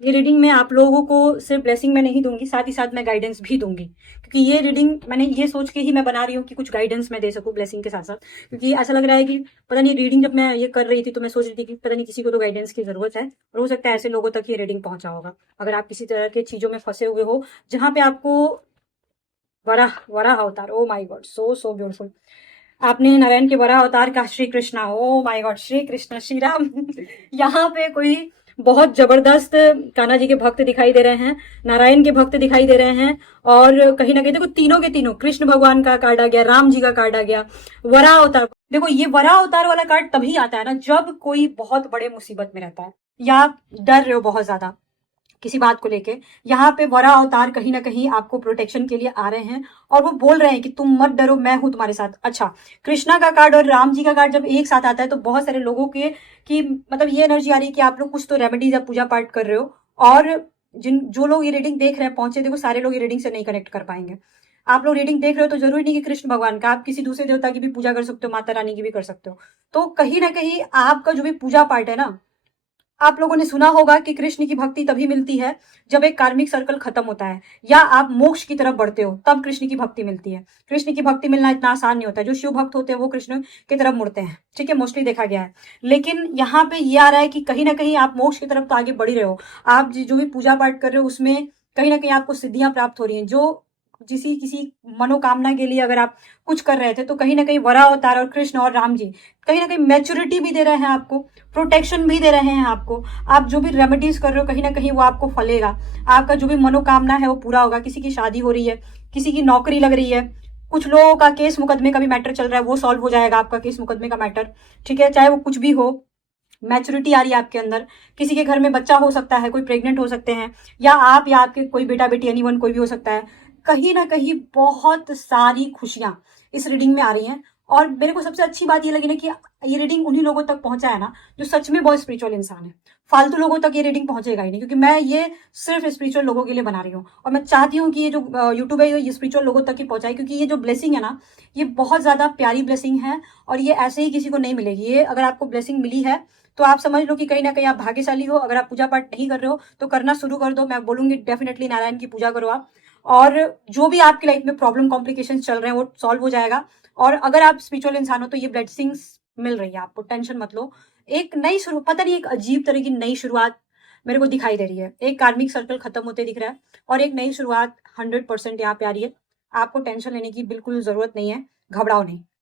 ये रीडिंग मैं आप लोगों को सिर्फ ब्लेसिंग में नहीं दूंगी, साथ ही साथ मैं गाइडेंस भी दूंगी, क्योंकि ये रीडिंग मैंने ये सोच के ही मैं बना रही हूँ कि कुछ गाइडेंस मैं दे सकूँ ब्लेसिंग के साथ साथ। क्योंकि ऐसा लग रहा है कि पता नहीं, रीडिंग जब मैं ये कर रही थी तो मैं सोच रही थी कि पता नहीं किसी को तो गाइडेंस की जरूरत है, और हो सकता है ऐसे लोगों तक ये रीडिंग पहुंचा होगा। अगर आप किसी तरह के चीजों में फंसे हुए हो जहां पे आपको वराह वराह अवतार, oh my God, so so beautiful, आपने नारायण के वराह अवतार का Shri Krishna, oh my God, Shri Krishna Shri Ram यहाँ पे कोई बहुत जबरदस्त कान्हा जी के भक्त दिखाई दे रहे हैं, नारायण के भक्त दिखाई दे रहे हैं, और कहीं ना कहीं देखो तीनों के तीनों, कृष्ण भगवान का कार्ड आ गया, राम जी का कार्ड आ गया, वराह अवतार। देखो ये वराह अवतार वाला कार्ड तभी आता है ना जब कोई बहुत बड़े मुसीबत में रहता है या आप डर रहे हो बहुत ज्यादा किसी बात को लेके। यहाँ पे वरा अवतार कहीं ना कहीं आपको प्रोटेक्शन के लिए आ रहे हैं, और वो बोल रहे हैं कि तुम मत डरो, मैं हूं तुम्हारे साथ। अच्छा, कृष्णा का कार्ड और राम जी का कार्ड जब एक साथ आता है तो बहुत सारे लोगों के कि मतलब ये एनर्जी आ रही है कि आप लोग कुछ तो रेमेडीज या पूजा पाठ कर रहे हो, और जिन जो लोग ये रीडिंग देख रहे हैं पहुंचे, देखो सारे लोग ये रीडिंग से नहीं कनेक्ट कर पाएंगे। आप लोग रीडिंग देख रहे हो तो जरूरी नहीं कि कृष्ण भगवान का, आप किसी दूसरे देवता की भी पूजा कर सकते हो, माता रानी की भी कर सकते हो। तो कहीं ना कहीं आपका जो भी पूजा पाठ है ना, आप लोगों ने सुना होगा कि कृष्ण की भक्ति तभी मिलती है जब एक कार्मिक सर्कल खत्म होता है या आप मोक्ष की तरफ बढ़ते हो, तब कृष्ण की भक्ति मिलती है। कृष्ण की भक्ति मिलना इतना आसान नहीं होता है। जो शिव भक्त होते हैं वो कृष्ण की तरफ मुड़ते हैं, ठीक है, मोस्टली देखा गया है। लेकिन यहाँ पे ये आ रहा है कि कहीं ना कहीं आप मोक्ष की तरफ तो आगे बढ़ ही रहे हो। आप जो भी पूजा पाठ कर रहे हो उसमें कहीं ना कहीं आपको सिद्धियां प्राप्त हो रही हैं। जो किसी किसी मनोकामना के लिए अगर आप कुछ कर रहे थे तो कहीं ना कहीं वरा अवतार और कृष्ण और राम जी कहीं ना कहीं मैच्योरिटी भी दे रहे हैं आपको, प्रोटेक्शन भी दे रहे हैं आपको। आप जो भी रेमेडीज कर रहे हो कहीं ना कहीं वो आपको फलेगा, आपका जो भी मनोकामना है वो पूरा होगा। किसी की शादी हो रही है, किसी की नौकरी लग रही है, कुछ लोगों का केस मुकदमे का भी मैटर चल रहा है, वो सॉल्व हो जाएगा आपका केस मुकदमे का मैटर, ठीक है, चाहे वो कुछ भी हो। मैच्योरिटी आ रही है आपके अंदर। किसी के घर में बच्चा हो सकता है, कोई प्रेग्नेंट हो सकते हैं, या आप या आपके कोई बेटा बेटी एनीवन कोई भी हो सकता है। कहीं ना कहीं बहुत सारी खुशियां इस रीडिंग में आ रही हैं। और मेरे को सबसे अच्छी बात ये लगी ना कि ये रीडिंग उन्हीं लोगों तक पहुंचा है ना जो सच में बहुत स्पिरिचुअल इंसान है। फालतू लोगों तक ये रीडिंग पहुंचेगा ही नहीं, क्योंकि मैं ये सिर्फ स्पिरिचुअल लोगों के लिए बना रही हूँ, और मैं चाहती हूँ कि ये जो यूट्यूब है ये स्पिरिचुअल लोगों तक ही पहुंचाए, क्योंकि ये जो ब्लेसिंग है ना, ये बहुत ज्यादा प्यारी ब्लेसिंग है, और ये ऐसे ही किसी को नहीं मिलेगी। ये अगर आपको ब्लेसिंग मिली है तो आप समझ लो कि कहीं ना कहीं आप भाग्यशाली हो। अगर आप पूजा पाठ नहीं कर रहे हो तो करना शुरू कर दो, मैं बोलूंगी डेफिनेटली नारायण की पूजा करो आप, और जो भी आपकी लाइफ में प्रॉब्लम कॉम्प्लिकेशन चल रहे हैं वो सॉल्व हो जाएगा। और अगर आप स्पिरिचुअल इंसान हो तो ये ब्लेसिंग्स मिल रही है आपको, टेंशन मत लो। एक नई शुरू, पता नहीं, एक अजीब तरह की नई शुरुआत मेरे को दिखाई दे रही है। एक कार्मिक सर्कल खत्म होते दिख रहा है और एक नई शुरुआत 100% यहाँ पे आ रही है। आपको टेंशन लेने की बिल्कुल जरूरत नहीं है, घबराओ नहीं।